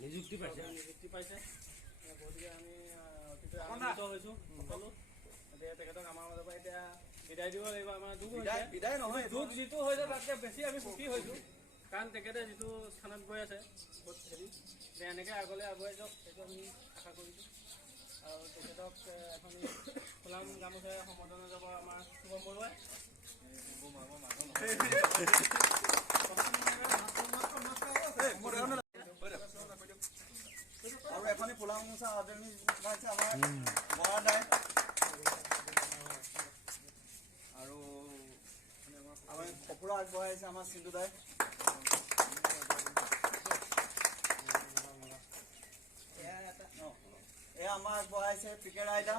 নিযুক্তি পাইছে গতিকে আমি আনন্দিত হৈছোঁ সকলো এতিয়া তেখেতক আমাৰ মাজৰ পৰা এতিয়া বিদায় দিব লাগিব আমাৰ দুখ বিদায় নহয় দুখ যিটো হৈছে তাতকৈ বেছি আমি সুখী হৈছোঁ কাৰণ তেখেতে যিটো স্থানত গৈ আছে বহুত হেৰি যে এনেকৈ আগলৈ আগুৱাই যাওক সেইটো আমি আশা কৰিছোঁ আৰু তেখেতক এখন ফুলাম গামোচাৰে সম্বৰ্ধনা যাব আমাৰ শুভম বৰুৱাই আৰু এখনি ফুলাম গামোচা আদৰণি জনাইছে আমাৰ বৰা দাই আৰু আমাৰ সপোৰা আগবঢ়াইছে আমাৰ চিন্তু দাই এয়া আমাৰ আগবঢ়াইছে পিকে ৰাইদা